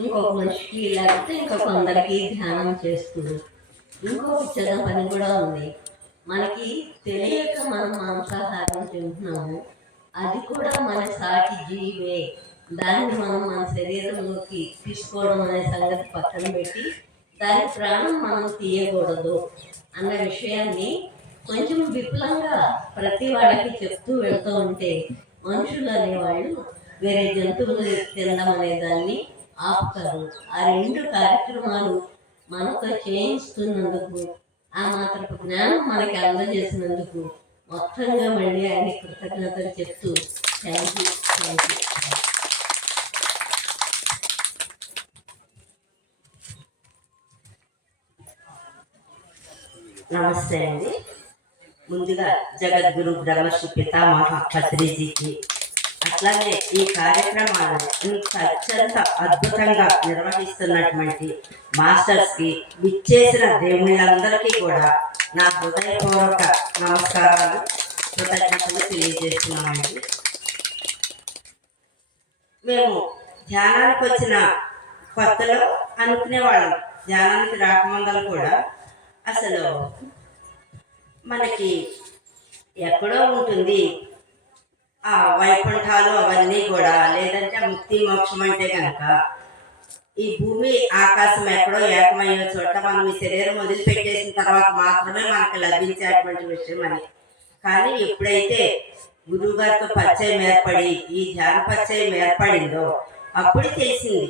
ఇంకొక మనిషికి లేకపోతే ఇంకా కొందరికి ధ్యానం చేస్తూ ఇంకొక చిన్న పని కూడా ఉంది. మనకి తెలియక మనం మాంసాహారం తింటున్నాము, అది కూడా మన సాటి జీవే. దాన్ని మనం మన శరీరంలోకి తీసుకోవడం అనే సంగతి పక్కన పెట్టి దాని ప్రాణం మనం తీయకూడదు అన్న విషయాన్ని కొంచెం విపులంగా ప్రతి వాళ్ళకి చెప్తూ వెళ్తూ ఉంటే మనుషులు అనేవాళ్ళు వేరే జంతువులు తినడం అనే దాన్ని ఆపుతారు. ఆ రెండు కార్యక్రమాలు మనతో చేయిస్తున్నందుకు, ఆ మాత్రపు జ్ఞానం మనకి అందజేసినందుకు మొత్తంగా మళ్ళీ ఆయన కృతజ్ఞతలు చెప్తూ థ్యాంక్ యూ. నమస్తే అండి. ముందుగా జగద్గురు బ్రహ్మశ్రీ పితామహ పత్రిజీకి, అట్లాగే ఈ కార్యక్రమాలను ఇంత అత్యంత అద్భుతంగా నిర్వహిస్తున్నటువంటి మాస్టర్స్కి, విచ్చేసిన దేవుళ్ళందరికీ కూడా నా హృదయపూర్వక నమస్కారాలు, కృతజ్ఞతలు తెలియజేస్తున్నామండి. మేము ధ్యానానికి వచ్చిన కొత్తలో అనుకునేవాళ్ళం, ధ్యానానికి రాకముందలు కూడా అసలు మనకి ఎక్కడో ఉంటుంది ఆ వైకుంఠాలు అవన్నీ కూడా, లేదంటే ముక్తి మోక్షం అంటే కనుక ఈ భూమి ఆకాశం ఎక్కడో ఏకమయ్యే చోట మనం ఈ శరీరం వదిలిపెట్టేసిన తర్వాత మాత్రమే మనకు లభించేటువంటి విషయం అని. కానీ ఎప్పుడైతే గురువుగారితో పరిచయం ఏర్పడి ఈ ధ్యాన పరిచయం ఏర్పడిందో అప్పుడు తెలిసింది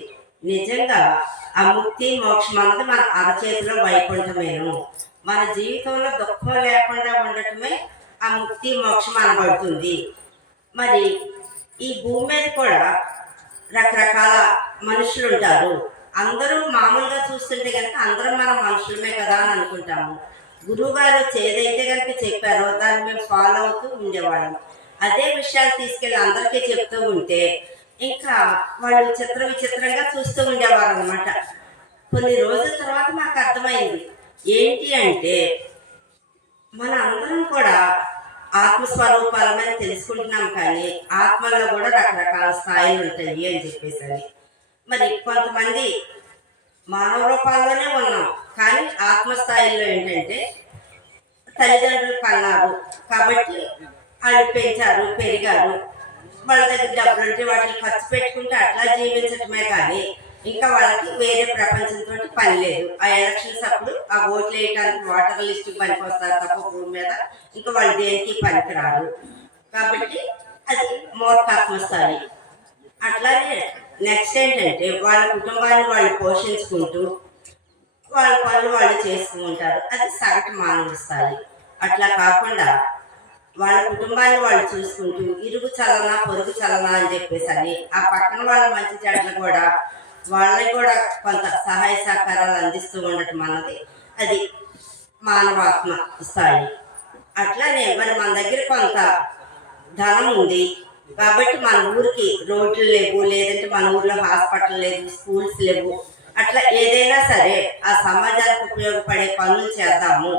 నిజంగా ఆ ముక్తి మోక్షం అన్నది మన అరచేతిలో వైకుంఠమేను. మన జీవితంలో దుఃఖం లేకుండా ఉండటమే ఆ ముక్తి మోక్షం అనబడుతుంది. మరి ఈ భూమి మీద కూడా రకరకాల మనుషులు ఉంటారు. అందరూ మామూలుగా చూస్తుంటే కనుక అందరం మనం మనుషులమే కదా అని అనుకుంటాము. గురువు గారు ఏదైతే కనుక చెప్పారో దాన్ని మేము ఫాలో అవుతూ ఉండేవాళ్ళం. అదే విషయాలు తీసుకెళ్ళి అందరికీ చెప్తూ ఉంటే ఇంకా వాళ్ళు విచిత్రంగా చూస్తూ ఉండేవారు అనమాట. కొన్ని రోజుల తర్వాత మాకు అర్థమైంది ఏంటి అంటే, మన అందరం కూడా ఆత్మస్వరూపాలమని తెలుసుకుంటున్నాం, కానీ ఆత్మల్లో కూడా రకరకాల స్థాయిలు ఉంటాయి అని చెప్పేసి. మరి కొంతమంది మానవ రూపాల్లోనే ఉన్నాం, కానీ ఆత్మస్థాయిల్లో ఏంటంటే తల్లిదండ్రులు కన్నారు కాబట్టి వాళ్ళు పెంచారు, పెరిగారు, వాళ్ళ దగ్గర డబ్బులు ఉంటే వాటిని ఖర్చు పెట్టుకుంటే అట్లా జీవించటమే కానీ ఇంకా వాళ్ళకి వేరే ప్రపంచంతో పని లేదు. ఆ ఎలక్షన్స్ అప్పుడు ఆ ఓట్లు వేయడానికి వాటర్ లిస్టు పనికి వస్తారు తప్ప భూమి మీద ఇంకా వాళ్ళు దేనికి పనికిరారు. కాబట్టి అది మూర్ఖాత్మ స్థాయి. అట్లానే నెక్స్ట్ ఏంటంటే వాళ్ళ కుటుంబాన్ని వాళ్ళు పోషించుకుంటూ వాళ్ళ పనులు వాళ్ళు చేసుకుంటారు, అది సగటు మానవ స్థాయి. అట్లా కాకుండా వాళ్ళ కుటుంబాన్ని వాళ్ళు చూసుకుంటూ ఇరుగు చలనా పొరుగు చలనా అని చెప్పేసి ఆ పక్కన వాళ్ళ మంచి చెడ్డలు కూడా వాళ్ళని కూడా కొంత సహాయ సహకారాలు అందిస్తూ ఉండటం అన్నది అది మానవాత్మ స్థాయి. అట్లానే మరి మన దగ్గర కొంత ధనం ఉంది కాబట్టి మన ఊరికి రోడ్లు లేవు, లేదంటే మన ఊర్లో హాస్పిటల్ లేదు, స్కూల్స్ లేవు, అట్లా ఏదైనా సరే ఆ సమాజానికి ఉపయోగపడే పనులు చేద్దాము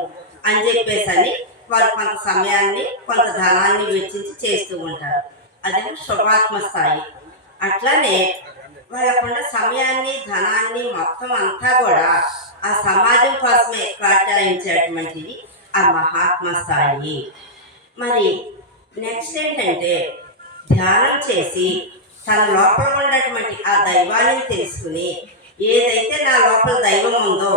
అని చెప్పేసి వారు కొంత సమయాన్ని కొంత ధనాన్ని వెచ్చించి చేస్తూ ఉంటారు. అదేమో శుభాత్మ స్థాయి. అట్లానే వాళ్ళకుండా సమయాన్ని ధనాన్ని మొత్తం అంతా కూడా ఆ సమాజం కోసమే కేటాయించేటువంటిది ఆ మహాత్మ స్థాయి. మరి నెక్స్ట్ ఏంటంటే ధ్యానం చేసి తన లోపల ఉన్నటువంటి ఆ దైవాన్ని తెలుసుకుని ఏదైతే నా లోపల దైవం ఉందో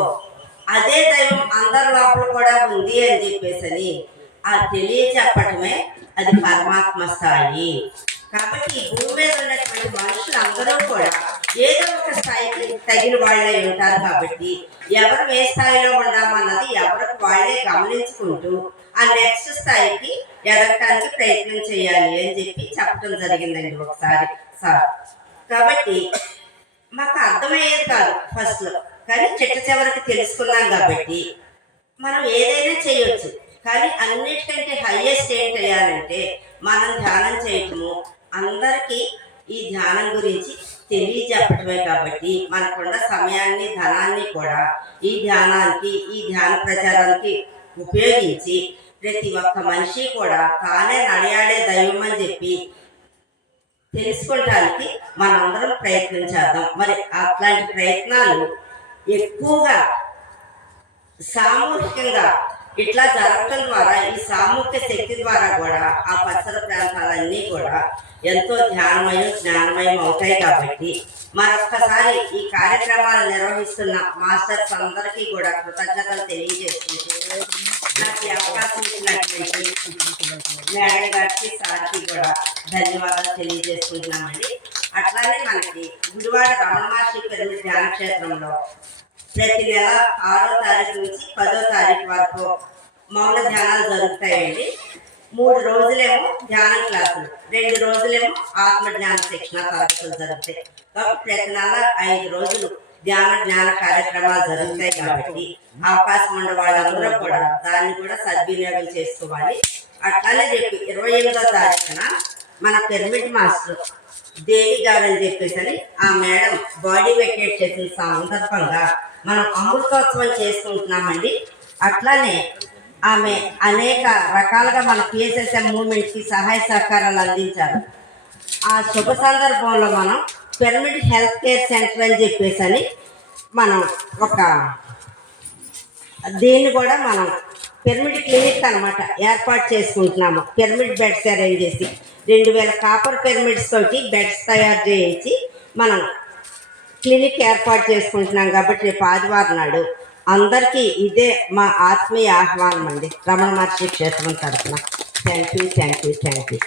అదే దైవం అందరి లోపల కూడా ఉంది అని చెప్పేసి ఆ తెలియచెప్పటమే అది పరమాత్మ స్థాయి. కాబట్టి భూమి మీద ఉన్నటువంటి మనుషులు అందరూ కూడా ఏదో ఒక స్థాయికి తగిన వాళ్ళే ఉంటారు. కాబట్టి ఎవరు ఏ స్థాయిలో ఉన్నామన్నది ఎవరికి వాళ్ళే గమనించుకుంటూ ఆ నెక్స్ట్ స్థాయికి ఎదగటానికి ప్రయత్నం చేయాలి అని చెప్పి చెప్పడం జరిగిందండి ఒకసారి సార్. కాబట్టి మాకు అర్థమయ్యేది కాదు ఫస్ట్లో, కానీ చివరికి తెలుసుకున్నాం. కాబట్టి మనం ఏదైనా చేయొచ్చు, కానీ అన్నిటికంటే హైయెస్ట్ ఏంటి అయ్యాలంటే మనం ధ్యానం చేయటము, అందరికీ ఈ ధ్యానం గురించి తెలియజెప్పటమే. కాబట్టి మనకున్న సమయాన్ని ధనాన్ని కూడా ఈ ధ్యానానికి ఈ ధ్యాన ప్రచారానికి ఉపయోగించి ప్రతి ఒక్క మనిషి కూడా తానే నడయాడే దైవం అని చెప్పి తెలుసుకోవడానికి మనందరం ప్రయత్నం చేద్దాం. మరి అట్లాంటి ప్రయత్నాలు ఎక్కువగా సామూహికంగా ఇట్లా జరగటం ద్వారా ఈ సామూహిక శక్తి ద్వారా కూడా ఆ పరిసర ప్రాంతాలన్నీ కూడా ఎంతో ధ్యానమయం జ్ఞానమయం అవుతాయి. కాబట్టి మరొక్కసారి ఈ కార్యక్రమాలు నిర్వహిస్తున్న మాస్టర్స్ అందరికీ కూడా కృతజ్ఞతలు తెలియజేసుకుంటూ నాకు ఈ అవకాశం ఇచ్చినటువంటి మేడం గారికి సార్కి కూడా ధన్యవాదాలు తెలియజేసుకుంటున్నామండి. అట్లానే మనకి గుడివాడ రమణ మహర్షి పిరమిడ్ ధ్యాన క్షేత్రంలో ప్రతి నెల 6వ తారీఖు నుంచి 10వ తారీఖు వరకు మౌన ధ్యానాలు జరుగుతాయండి. 3 రోజులేమో ధ్యాన క్లాసులు, 2 రోజులేమో ఆత్మ జ్ఞాన శిక్షణ తరగతులు జరుగుతాయి. కాబట్టి ప్రతి నెల 5 రోజులు జ్ఞాన కార్యక్రమాలు జరుగుతాయి. కాబట్టి అవకాశం ఉన్న వాళ్ళందరూ కూడా దాన్ని కూడా సద్వినియోగం చేసుకోవాలి. అట్లానే రేపు 28వ తారీఖున మన పిరమిడ్ మాస్టర్ దేవి గారు అని చెప్పేసి ఆ మేడం బాడీ వెకేట్ చేసిన సందర్భంగా మనం అమృతోత్సవం చేసుకుంటున్నామండి. అట్లానే ఆమె అనేక రకాలుగా మన పిఎస్ఎస్ఎం మూవ్మెంట్కి సహాయ సహకారాలు అందించారు. ఆ శుభ సందర్భంలో మనం పిరమిడ్ హెల్త్ కేర్ సెంటర్ అని చెప్పేసి మనం ఒక దీన్ని కూడా మనం పిరమిడ్ క్లినిక్ అనమాట ఏర్పాటు చేసుకుంటున్నాము. పిరమిడ్ బెడ్స్ అరేంజ్ చేసి 2000 కాపర్ పిరమిడ్స్ తోటి బెడ్స్ తయారు చేయించి మనం క్లినిక్ ఏర్పాటు చేసుకుంటున్నాం. కాబట్టి రేపు ఆదివారం నాడు అందరికీ ఇదే మా ఆత్మీయ ఆహ్వానం అండి రమణ మహర్షి క్షేత్రం తరఫున. Thank you, thank you, thank you.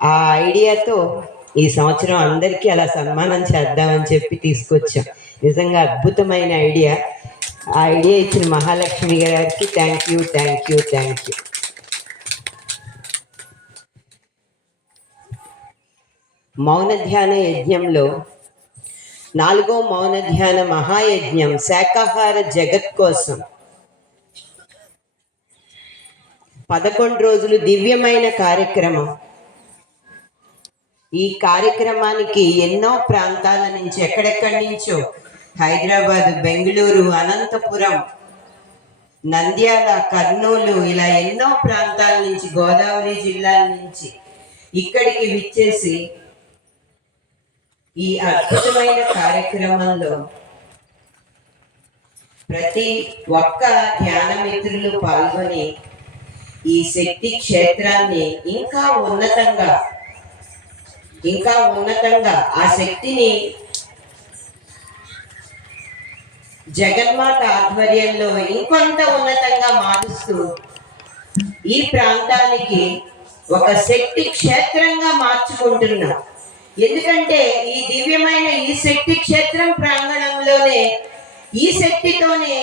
ఆ ఐడియాతో ఈ సంవత్సరం అందరికీ అలా సన్మానం చేద్దామని చెప్పి తీసుకొచ్చాం. నిజంగా అద్భుతమైన ఐడియా. ఆ ఐడియా ఇచ్చిన మహాలక్ష్మి గారికి thank you, thank you, thank you. మౌన ధ్యాన యజ్ఞంలో 4వ మౌన ధ్యాన మహాయజ్ఞం శాకాహార జగత్ కోసం 11 రోజులు దివ్యమైన కార్యక్రమం. ఈ కార్యక్రమానికి ఎన్నో ప్రాంతాల నుంచి, ఎక్కడెక్కడి నుంచో, హైదరాబాద్, బెంగళూరు, అనంతపురం, నంద్యాల, కర్నూలు, ఇలా ఎన్నో ప్రాంతాల నుంచి, గోదావరి జిల్లాల నుంచి ఇక్కడికి విచ్చేసి ఈ అద్భుతమైన కార్యక్రమంలో ప్రతి ఒక్క ధ్యాన మిత్రులు పాల్గొని ఈ శక్తి క్షేత్రాన్ని ఇంకా ఉన్నతంగా ఆ శక్తిని జగన్మాత ఆధ్వర్యంలో ఇంకొంత ఉన్నతంగా మారుస్తూ ఈ ప్రాంతానికి ఒక శక్తి క్షేత్రంగా మార్చుకుంటున్నాం. ఎందుకంటే ఈ దివ్యమైన ఈ శక్తి క్షేత్రం ప్రాంగణంలోనే ఈ శక్తితోనే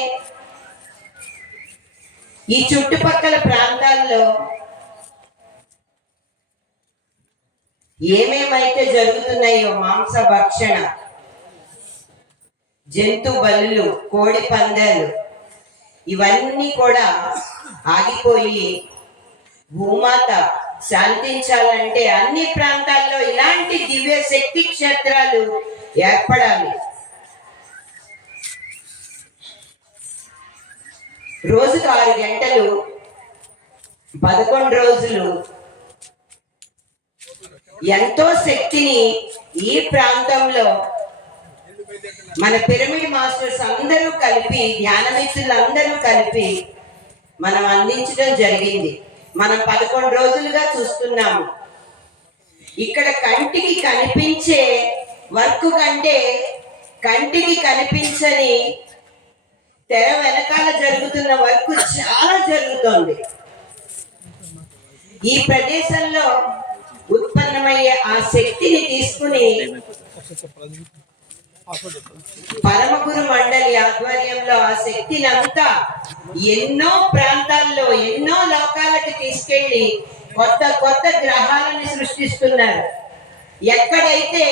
ఈ చుట్టుపక్కల ప్రాంతాల్లో ఏమేమైతే జరుగుతున్నాయో, మాంస భక్షణ, జంతు బలులు, కోడి పందాలు, ఇవన్నీ కూడా ఆగిపోయి భూమాత శాంతించాలంటే అన్ని ప్రాంతాల్లో ఇలాంటి దివ్య శక్తి క్షేత్రాలు ఏర్పడాలి. రోజుకు 6 గంటలు 11 రోజులు ఎంతో శక్తిని ఈ ప్రాంతంలో మన పిరమిడ్ మాస్టర్స్ అందరూ కలిపి, ధ్యానమిత్రులందరూ కలిపి మనం అందించడం జరిగింది. మనం 11 రోజులుగా చూస్తున్నాము. ఇక్కడ కంటికి కనిపించే వర్క్ కంటే కంటికి కనిపించని తెర వెనకాల జరుగుతున్న వర్క్ చాలా జరుగుతోంది. ఈ ప్రదేశంలో ఉత్పన్నమయ్యే ఆ శక్తిని తీసుకుని పరమగురు మండలి ఆధ్వర్యంలో ఆ శక్తిని అంతా ఎన్నో ప్రాంతాల్లో, ఎన్నో లోకాలకు తీసుకెళ్లి కొత్త కొత్త గ్రహాలను సృష్టిస్తున్నారు. ఎక్కడైతే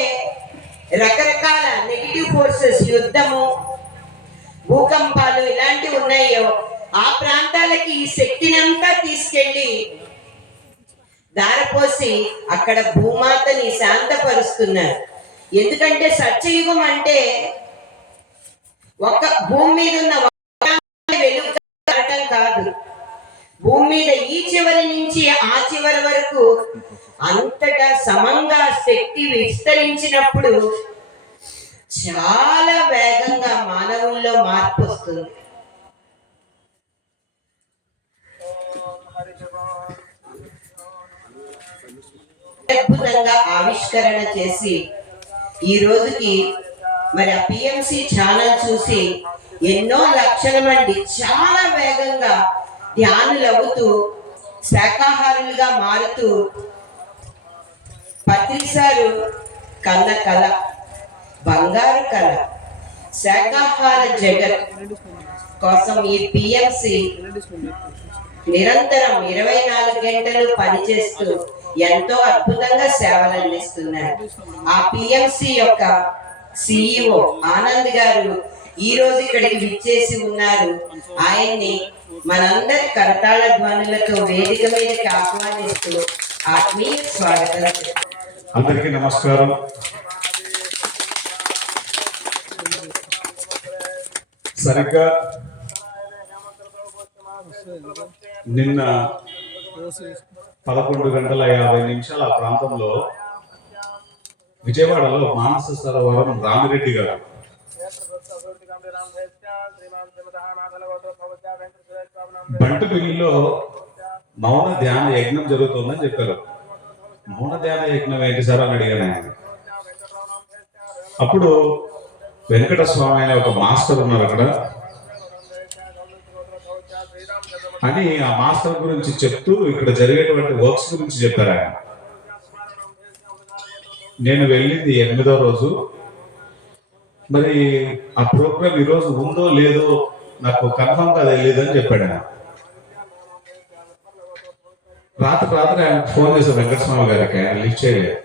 రకరకాల నెగిటివ్ ఫోర్సెస్, యుద్ధము, భూకంపాలు ఇలాంటివి ఉన్నాయో ఆ ప్రాంతాలకి ఈ శక్తిని అంతా తీసుకెళ్ళి దారపోసి అక్కడ భూమాతని శాంతపరుస్తున్నారు. ఎందుకంటే సత్యయుగం అంటే ఒక భూమి మీద ఉన్న వెలుగు కాదు, భూమి మీద ఈ చివరి నుంచి ఆ చివరి వరకు అంతటా సమంగా శక్తి విస్తరించినప్పుడు చాలా వేగంగా మానవుల్లో మార్పు వస్తుంది. అద్భుతంగా ఆవిష్కరణ చేసి ఈ రోజుకి మరి ఆ పిఎంసి ఛానల్ చూసి ఎన్నో లక్షల మంది చాలా వేగంగా ధ్యానులు అవుతూ శాకాహారులుగా మారుతూ పత్రిసారు కన్న కళ, బంగారు కళ, శాకాహార జగత్ కోసం ఈ పిఎంసి నిరంతరం 24 గంటలు పనిచేస్తూ ఎంతో అద్భుతంగా సేవలు అందిస్తున్నారు. ఆ పిఎంసి యొక్క సిఇఓ ఆనంద్ గారు ఈ రోజు ఇక్కడికి విచ్చేసి ఉన్నారు. ఆయన్ని మనందరి కరతాళ ధ్వనులతో వేదిక మీదకి ఆహ్వానిస్తూ ఆత్మీయ స్వాగతం. అందరికీ నమస్కారం. సరిగ్గా నిన్న 11:50 ఆ ప్రాంతంలో విజయవాడలో మానస సరోవరం రామిరెడ్డి గారు బంటుమిల్లిలో మౌన ధ్యాన యజ్ఞం జరుగుతుందని చెప్పారు. మౌన ధ్యాన యజ్ఞం ఏంటి సార్ అని అడిగాను ఆయన. అప్పుడు వెంకట స్వామి అనే ఒక మాస్టర్ ఉన్నారు అక్కడ అని ఆ మాస్టర్ గురించి చెప్తూ ఇక్కడ జరిగేటువంటి వర్క్స్ గురించి చెప్పారు ఆయన. నేను వెళ్ళింది 8వ రోజు. మరి ఆ ప్రోగ్రామ్ ఈరోజు ఉందో లేదో నాకు కన్ఫర్మ్ గా తెలియదని చెప్పాడు ఆయన. రాత్రి ఆయన ఫోన్ చేశారు వెంకటస్వామి గారికి, ఆయన లిఫ్ట్ చేయలేదు.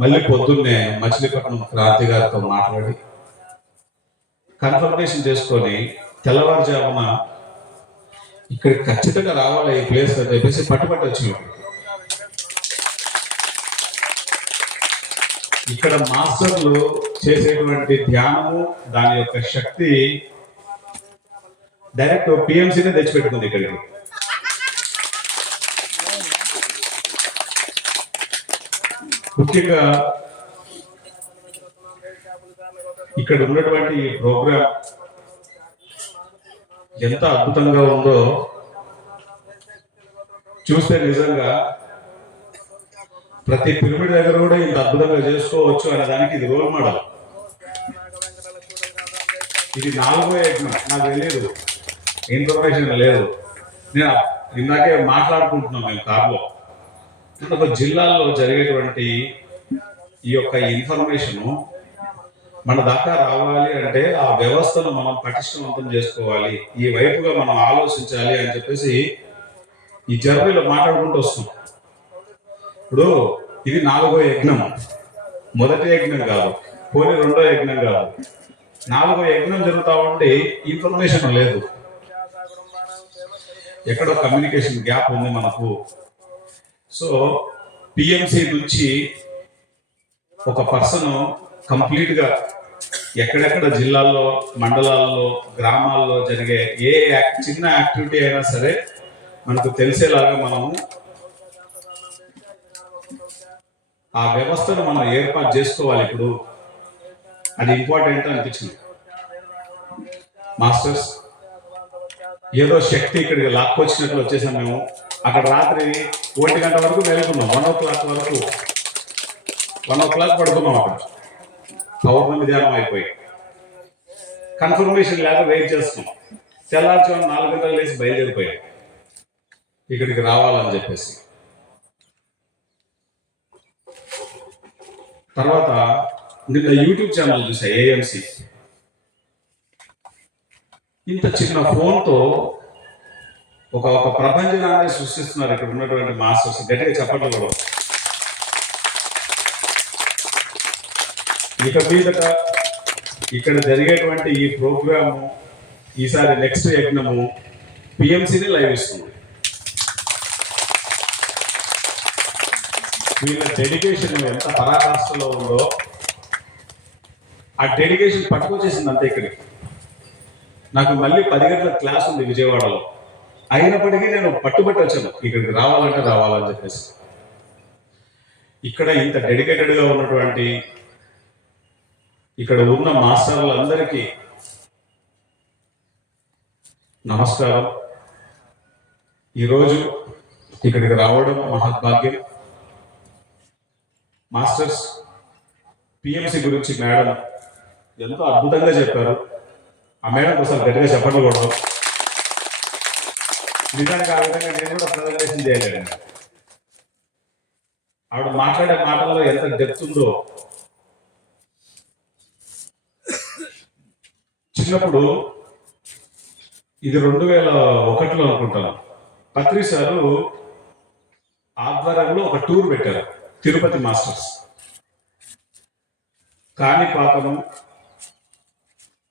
మళ్ళీ పొద్దున్నే మచిలీపట్నం క్రాంతి గారితో మాట్లాడి కన్ఫర్మేషన్ చేసుకొని తెల్లవారుజామున ఇక్కడికి ఖచ్చితంగా రావాలి ఈ ప్లేస్ అని చెప్పేసి పట్టుబట్టి వచ్చి ఇక్కడ మాస్టర్లు చేసేటువంటి ధ్యానము దాని యొక్క శక్తి డైరెక్ట్ పిఎంసీనే తెచ్చిపెట్టుకుంది ఇక్కడికి. ముఖ్యంగా ఇక్కడ ఉన్నటువంటి ఈ ప్రోగ్రాం ఎంత అద్భుతంగా ఉందో చూస్తే నిజంగా ప్రతి పిరమిడ్ దగ్గర కూడా ఇంత అద్భుతంగా చేసుకోవచ్చు అనే దానికి ఇది రోల్ మోడల్. ఇది 4వ యజ్ఞం, నాకు తెలియదు, ఇన్ఫర్మేషన్ లేదు. నేను ఇందాకే మాట్లాడుకుంటున్నాం మేము కార్లో. ఒక జిల్లాల్లో జరిగేటువంటి ఈ యొక్క ఇన్ఫర్మేషను మన దాకా రావాలి అంటే ఆ వ్యవస్థను మనం పటిష్టవంతం చేసుకోవాలి, ఈ వైపుగా మనం ఆలోచించాలి అని చెప్పేసి ఈ జర్నీలో మాట్లాడుకుంటూ వస్తున్నాం. ఇప్పుడు ఇది 4వ యజ్ఞం, మొదటి యజ్ఞం కాదు, పోనీ 2వ యజ్ఞం కాదు, 4వ యజ్ఞం జరుగుతా ఉంటే ఇన్ఫర్మేషన్ లేదు. ఎక్కడో కమ్యూనికేషన్ గ్యాప్ ఉంది మనకు. సో పిఎంసి నుంచి ఒక పర్సన్ కంప్లీట్ గా ఎక్కడెక్కడ జిల్లాల్లో, మండలాల్లో, గ్రామాల్లో జరిగే ఏ చిన్న యాక్టివిటీ అయినా సరే మనకు తెలిసేలాగా మనము ఆ వ్యవస్థను మనం ఏర్పాటు చేసుకోవాలి. ఇప్పుడు అది ఇంపార్టెంట్ అనిపించింది. మాస్టర్స్ ఏదో శక్తి ఇక్కడికి లాక్కొచ్చినట్లు వచ్చేసాం మేము. అక్కడ రాత్రి 1 గంట వరకు వెళ్తున్నాం, 1 o'clock వరకు, 1 o'clock పడుకున్నాం అక్కడ. పౌర్ణమి ధ్యానం అయిపోయి కన్ఫర్మేషన్ లేక వెయిట్ చేస్తున్నాం. తెల్లారుజాము 4 గంటలు లేచి బయలుదేరిపోయాం ఇక్కడికి రావాలని చెప్పేసి. తర్వాత నిన్న యూట్యూబ్ ఛానల్ చూసా, ఏఎంసి. ఇంత చిన్న ఫోన్తో ఒక ప్రపంచాన్ని సృష్టిస్తున్నారు ఇక్కడ ఉన్నటువంటి మాస్టర్స్. గట్టిగా చెప్పట్లు కూడా. ఇక మీదట ఇక్కడ జరిగేటువంటి ఈ ప్రోగ్రాము ఈసారి నెక్స్ట్ యజ్ఞము పిఎంసిని లైవ్ ఇస్తుంది. వీళ్ళ డెడికేషన్ ఎంత పరాకాష్ఠలో ఉందో ఆ డెడికేషన్ పట్టుకొచ్చేసింది అంతే. ఇక్కడికి నాకు మళ్ళీ 10 గంటల క్లాస్ ఉంది విజయవాడలో, అయినప్పటికీ నేను పట్టుబట్టి వచ్చాను ఇక్కడికి రావాలంటే రావాలని చెప్పేసి. ఇక్కడ ఇంత డెడికేటెడ్గా ఉన్నటువంటి ఇక్కడ ఉన్న మాస్టర్లందరికీ నమస్కారం. ఈరోజు ఇక్కడికి రావడం మహద్భాగ్యం. మాస్టర్స్ పిఎంసి గురించి మేడం ఎంతో అద్భుతంగా చెప్పారు. ఆ మేడం కోసం గట్టిగా చెప్పండి కూడా. నిజానికి ఆ విధంగా నేను కూడా ప్రజెంటేషన్ చేయలేను. ఆవిడ మాట్లాడే మాటల్లో ఎంత డెప్త్ ఉందో. చిన్నప్పుడు ఇది 2001లో అనుకుంటాను, పత్రి సారు ఆధ్వర్యంలో ఒక టూర్ పెట్టారు తిరుపతి మాస్టర్స్. కాణిపాకము,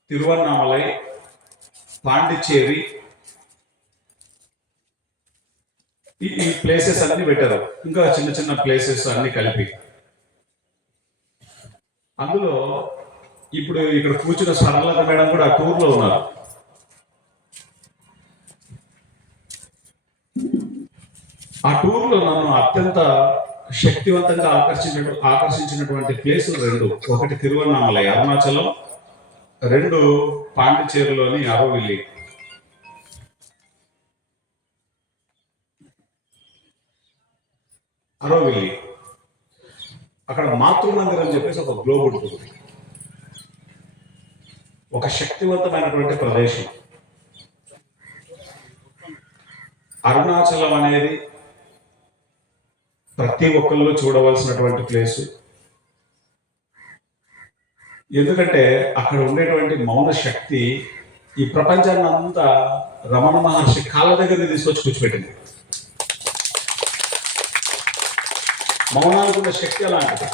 తిరువన్నామలై, పాండిచ్చేరి ఈ ప్లేసెస్ అన్ని పెట్టారు. ఇంకా చిన్న చిన్న ప్లేసెస్ అన్ని కలిపి. అందులో ఇప్పుడు ఇక్కడ కూర్చున్న స్వర్ణలత మేడం కూడా ఆ టూర్లో ఉన్నారు. ఆ టూర్లో నన్ను అత్యంత శక్తివంతంగా ఆకర్షించినటువంటి ప్లేసులు 2. ఒకటి తిరువన్నామలై అరుణాచలం, 2 పాండిచ్చేరిలోని అరోవిల్లి. అక్కడ మాతృమందిరం అని చెప్పేసి ఒక గ్లోబ్ ఉంటుంది. ఒక శక్తివంతమైనటువంటి ప్రదేశం. అరుణాచలం అనేది ప్రతి ఒక్కళ్ళు చూడవలసినటువంటి ప్లేసు. ఎందుకంటే అక్కడ ఉండేటువంటి మౌన శక్తి ఈ ప్రపంచాన్ని అంతా రమణ మహర్షి కాళ్ళ దగ్గర తీసుకొచ్చి కూర్చోబెట్టింది. మౌనానికి ఉన్న శక్తి అలాంటిది.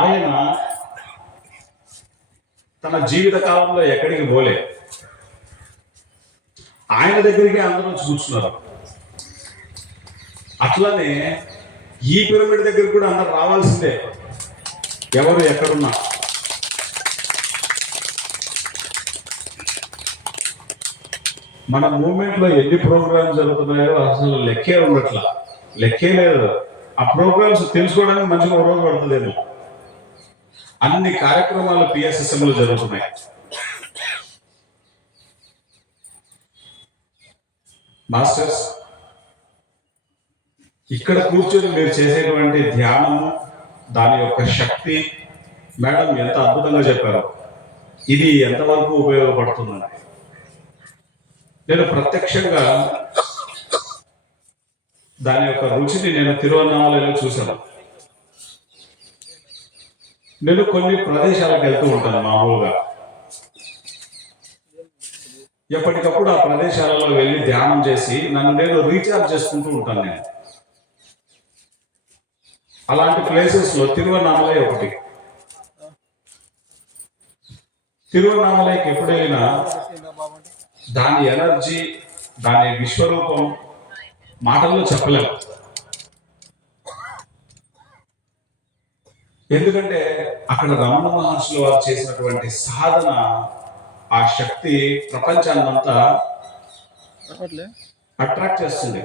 ఆయన తన జీవిత కాలంలో ఎక్కడికి పోలే, ఆయన దగ్గరికి అందరూ కూర్చున్నారు. అట్లనే ఈ పిరమిడ్ దగ్గరికి కూడా అందరు రావాల్సిందే, ఎవరు ఎక్కడున్నా. మన మూమెంట్ లో ఎన్ని ప్రోగ్రామ్స్ జరుగుతున్నాయో అసలు లెక్కే ఉండట్లా, లెక్కే లేదు. ఆ ప్రోగ్రామ్స్ తెలుసుకోవడానికి మంచిగా ఒక రోజు పడుతుందేమో. అన్ని కార్యక్రమాలు PSSM లో జరుగుతున్నాయి. మాస్టర్స్ ఇక్కడ కూర్చొని మీరు చేసేటువంటి ధ్యానము, దాని యొక్క శక్తి మేడం ఎంత అద్భుతంగా చెప్పారు. ఇది ఎంతవరకు ఉపయోగపడుతుందని నేను ప్రత్యక్షంగా దాని యొక్క రుచిని నేను తిరువన్నామలలో చూశాను. నేను కొన్ని ప్రదేశాలకు వెళ్తూ ఉంటాను మామూలుగా. ఎప్పటికప్పుడు ఆ ప్రదేశాలలో వెళ్ళి ధ్యానం చేసి నన్ను నేను రీఛార్జ్ చేసుకుంటూ ఉంటాను. నేను అలాంటి ప్లేసెస్ లో తిరువన్నామలై ఒకటి. తిరువన్నామలైకి ఎప్పుడు వెళ్ళినా దాని ఎనర్జీ, దాని విశ్వరూపం మాటల్లో చెప్పలేము. ఎందుకంటే అక్కడ రమణ మహర్షులు వారు చేసినటువంటి సాధన, ఆ శక్తి ప్రపంచాన్నంతా అట్రాక్ట్ చేస్తుంది.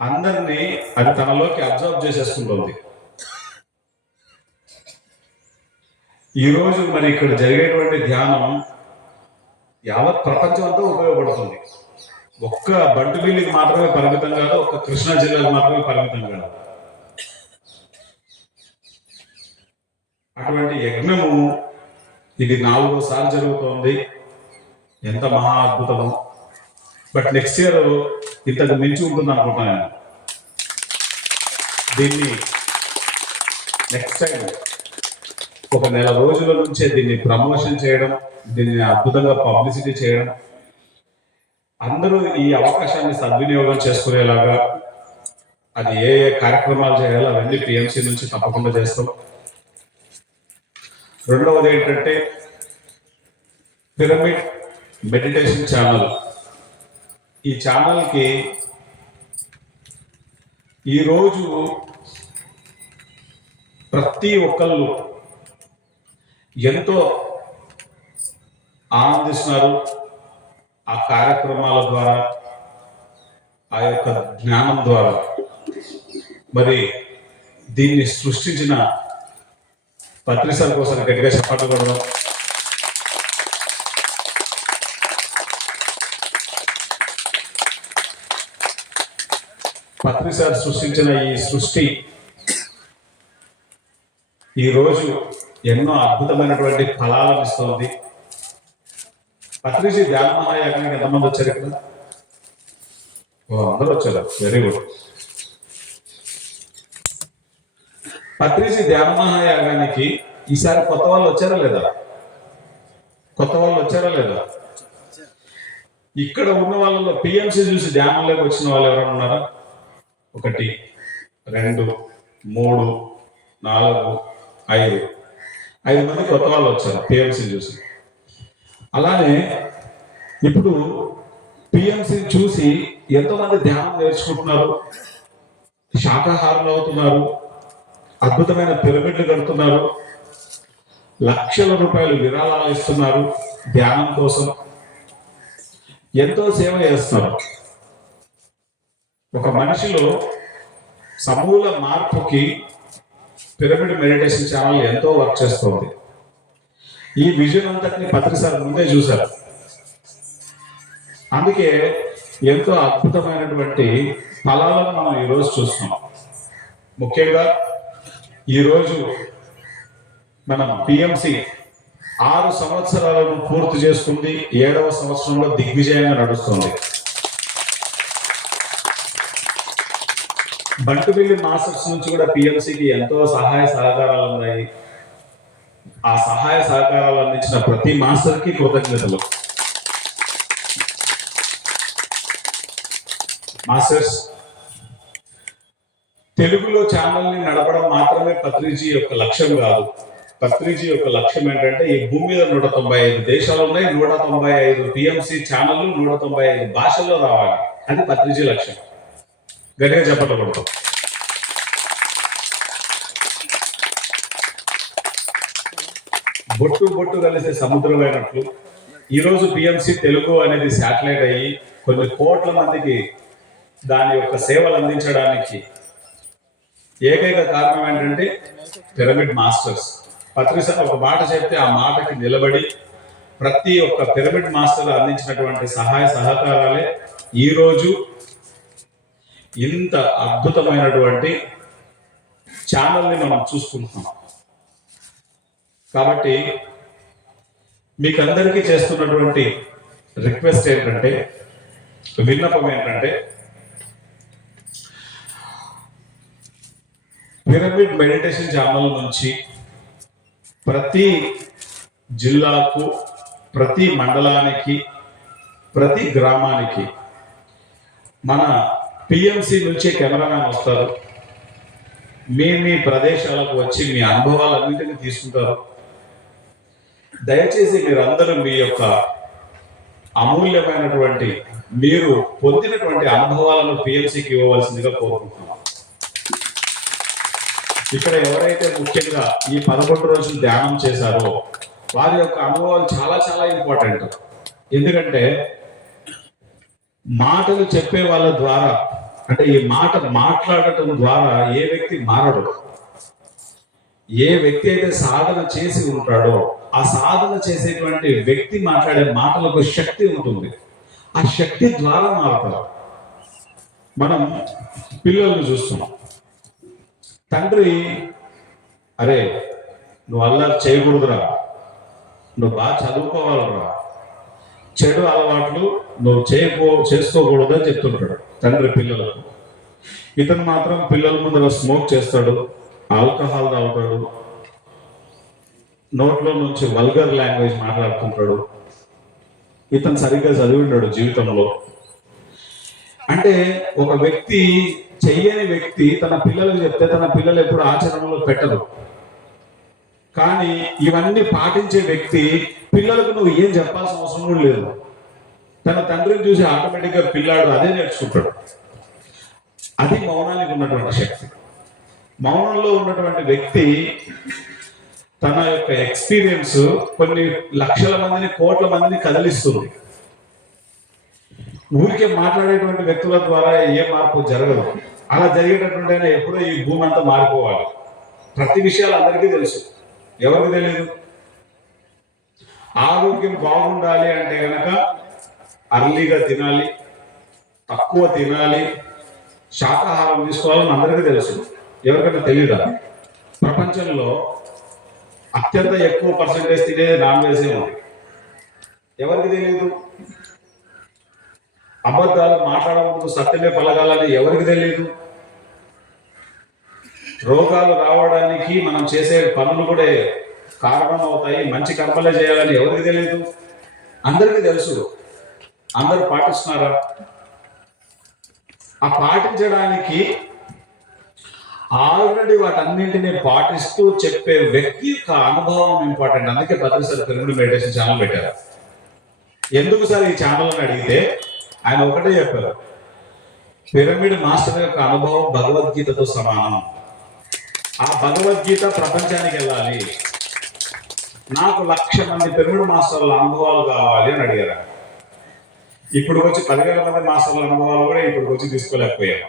అందరినీ అది తనలోకి అబ్జర్వ్ చేసేసుకుంటుంది. ఈరోజు మరి ఇక్కడ జరిగేటువంటి ధ్యానం యావత్ ప్రపంచం అంతా ఉపయోగపడుతుంది. ఒక్క బంటుబిల్లికి మాత్రమే పరిమితం కాదు, ఒక్క కృష్ణా జిల్లాకు మాత్రమే పరిమితం కాదు. అటువంటి యజ్ఞము ఇది 4వ సారి జరుగుతోంది. ఎంత మహా అద్భుతము. బట్ నెక్స్ట్ ఇయర్ ఇంతకు మించి ఉంటుంది అనుకుంటున్నాను. దీన్ని నెక్స్ట్ టైం ఒక 1 నెల రోజుల నుంచే దీన్ని ప్రమోషన్ చేయడం, దీన్ని అద్భుతంగా పబ్లిసిటీ చేయడం, అందరూ ఈ అవకాశాన్ని సద్వినియోగం చేసుకునేలాగా అది ఏ కార్యక్రమాలు చేయాలో అవన్నీ PMC నుంచి తప్పకుండా చేస్తాం. రెండవది ఏంటంటే పిరమిడ్ మెడిటేషన్ ఛానల్. ఈ ఛానల్కి ఈరోజు ప్రతి ఒక్కళ్ళు ఎంతో ఆనందిస్తున్నారు. ఆ కార్యక్రమాల ద్వారా, ఆ యొక్క జ్ఞానం ద్వారా. మరి దీన్ని సృష్టించిన పత్రి సార్ కోసం గట్టిగా చెప్పట్లు కొడదాం. పత్రి సార్ సృష్టించిన ఈ సృష్టి ఈరోజు ఎన్నో అద్భుతమైనటువంటి ఫలాలను ఇస్తుంది. పత్రిజీ ధ్యాన మహాయాగానికి ఎంతమంది వచ్చారు ఇక్కడ? అందరూ వచ్చారు, వెరీ గుడ్. పత్రిజీ ధ్యాన మహాయాగానికి ఈసారి కొత్త వాళ్ళు వచ్చారా లేదా? కొత్త వాళ్ళు వచ్చారా లేదా? ఇక్కడ ఉన్న వాళ్ళలో పిఎంసి చూసి ధ్యానంలోకి వచ్చిన వాళ్ళు ఎవరైనా ఉన్నారా? 1 2 3 4 5 మంది కొత్త వాళ్ళు వచ్చారు పిఎంసి చూసి. అలానే ఇప్పుడు పిఎంసి చూసి ఎంతో మంది ధ్యానం నేర్చుకుంటున్నారు, శాకాహారులు అవుతున్నారు, అద్భుతమైన పిరమిడ్లు కడుతున్నారు, లక్షల రూపాయలు విరాళాలు ఇస్తున్నారు ధ్యానం కోసం, ఎంతో సేవ చేస్తున్నారు. ఒక మనిషిలో సమూల మార్పుకి పిరమిడ్ మెడిటేషన్ ఛానల్ ఎంతో వర్క్ చేస్తుంది. ఈ విజన్ అంతటిని పత్రి సార్ ముందే చూశారు. అందుకే ఎంతో అద్భుతమైనటువంటి ఫలాలను మనం ఈరోజు చూస్తున్నాం. ముఖ్యంగా ఈరోజు మనం పిఎంసి 6 సంవత్సరాలను పూర్తి చేసుకుంది. 7వ సంవత్సరంలో దిగ్విజయంగా నడుస్తుంది. బంటుబిల్లి మాస్టర్స్ నుంచి కూడా పిఎంసికి ఎంతో సహాయ సహకారాలు ఉన్నాయి. ఆ సహాయ సహకారాలు అందించిన ప్రతి మాస్టర్కి కృతజ్ఞతలు. మాస్టర్స్, తెలుగులో ఛానల్ని నడపడం మాత్రమే పత్రిజీ యొక్క లక్ష్యం కాదు. పత్రిజీ యొక్క లక్ష్యం ఏంటంటే ఈ భూమి మీద 195 దేశాలు ఉన్నాయి, 195 పిఎంసి ఛానళ్ళు 195 భాషల్లో రావాలి. అది పత్రిజీ లక్ష్యం. గట్టిగా చెప్పకూడదు. బొట్టు బొట్టు కలిసే సముద్రం అయినట్లు ఈరోజు పిఎంసి తెలుగు అనేది శాటిలైట్ అయ్యి కొన్ని కోట్ల మందికి దాని యొక్క సేవలు అందించడానికి ఏకైక కారణం ఏంటంటే పిరమిడ్ మాస్టర్స్. పత్రి సార్ ఒక మాట చెప్తే ఆ మాటకి నిలబడి ప్రతి ఒక్క పిరమిడ్ మాస్టర్ అందించినటువంటి సహాయ సహకారాలే ఈరోజు ఇంత అద్భుతమైనటువంటి ఛానల్ని మనం చూసుకుంటున్నాం. కాబట్టి మీకందరికీ చేస్తున్నటువంటి రిక్వెస్ట్ ఏంటంటే, విన్నపం ఏంటంటే, పిరమిడ్ మెడిటేషన్ ఛానల్ నుంచి ప్రతి జిల్లాకు, ప్రతి మండలానికి, ప్రతి గ్రామానికి మన పిఎంసి నుంచి కెమెరామెన్ వస్తారు. మీ ప్రదేశాలకు వచ్చి మీ అనుభవాలన్నింటినీ తీసుకుంటారు. దయచేసి మీరందరూ మీ యొక్క అమూల్యమైనటువంటి మీరు పొందినటువంటి అనుభవాలను పిఎంసికి ఇవ్వవలసిందిగా కోరుకుంటున్నాం. ఇక్కడ ఎవరైతే ముఖ్యంగా ఈ 11 రోజులు ధ్యానం చేశారో వారి యొక్క అనుభవాలు చాలా చాలా ఇంపార్టెంట్. ఎందుకంటే మాటలు చెప్పే వాళ్ళ ద్వారా, అంటే ఈ మాట మాట్లాడటం ద్వారా ఏ వ్యక్తి మారడు. ఏ వ్యక్తి అయితే సాధన చేసి ఉంటాడో ఆ సాధన చేసేటువంటి వ్యక్తి మాట్లాడే మాటలకు శక్తి ఉంటుంది. ఆ శక్తి ద్వారా మారుతారు. మనం పిల్లల్ని చూస్తున్నాం. తండ్రి, అరే నువ్వు అల్లరి చేయకూడదురా, నువ్వు బాగా చదువుకోవాలరా, చెడు అలవాట్లు నువ్వు చేసుకోకూడదు అని చెప్తుంటాడు తండ్రి పిల్లలకు. ఇతను మాత్రం పిల్లల ముందర స్మోక్ చేస్తాడు, ఆల్కహాల్ తాగుతాడు, నోట్లో నుంచి వల్గర్ లాంగ్వేజ్ మాట్లాడుతుంటాడు. ఇతను సరిగ్గా చదివింటాడు జీవితంలో. అంటే ఒక వ్యక్తి, చెయ్యని వ్యక్తి తన పిల్లలకు చెప్తే తన పిల్లలు ఎప్పుడు ఆచరణలో పెట్టరు. కానీ ఇవన్నీ పాటించే వ్యక్తి పిల్లలకు నువ్వు ఏం చెప్పాల్సిన అవసరం కూడా లేదు. తన తండ్రిని చూసి ఆటోమేటిక్గా పిల్లాడు అదే నేర్చుకుంటాడు. అది మౌనానికి ఉన్నటువంటి శక్తి. మౌనంలో ఉన్నటువంటి వ్యక్తి తన యొక్క ఎక్స్పీరియన్స్ కొన్ని లక్షల మందిని, కోట్ల మందిని కదిలిస్తుంది. ఊరికే మాట్లాడేటువంటి వ్యక్తుల ద్వారా ఏ మార్పు జరగదు. అలా జరిగేటటువంటి అయినా ఎప్పుడో ఈ భూమి అంతా మారిపోవాలి. ప్రతి విషయాలు అందరికీ తెలుసు, ఎవరికి తెలియదు. ఆరోగ్యం బాగుండాలి అంటే గనక అర్లీగా తినాలి, తక్కువ తినాలి, శాకాహారం తీసుకోవాలని అందరికీ తెలుసు. ఎవరికైనా తెలియదా? ప్రపంచంలో అత్యంత ఎక్కువ పర్సెంటేజ్ తినేది నాన్ వెజే ఉంది. ఎవరికి తెలియదు? అబద్ధాలు మాట్లాడకూడదు, సత్యమే పలకాలని ఎవరికి తెలియదు? రోగాలు రావడానికి మనం చేసే పనులు కూడా కారణం అవుతాయి, మంచి కర్మలే చేయాలని ఎవరికి తెలియదు? అందరికీ తెలుసు. అందరూ పాటిస్తున్నారా? ఆ పాటించడానికి ఆల్రెడీ వాటన్నింటినీ పాటిస్తూ చెప్పే వ్యక్తి యొక్క అనుభవం ఇంపార్టెంట్. అందుకే భద్ర సార్ పిరమిడ్ మెడిటేషన్ ఛానల్ పెట్టారు. ఎందుకు సార్ ఈ ఛానల్ అని అడిగితే ఆయన ఒకటే చెప్పారు, పిరమిడ్ మాస్టర్ యొక్క అనుభవం భగవద్గీతతో సమానం. ఆ భగవద్గీత ప్రపంచానికి వెళ్ళాలి. నాకు 1,00,000 మంది పిరమిడ్ మాస్టర్ల అనుభవాలు కావాలి అని అడిగారు. ఇప్పుడు వచ్చి 10,000 మంది మాస్టర్ల అనుభవాలు కూడా ఇప్పుడు వచ్చి తీసుకోలేకపోయారు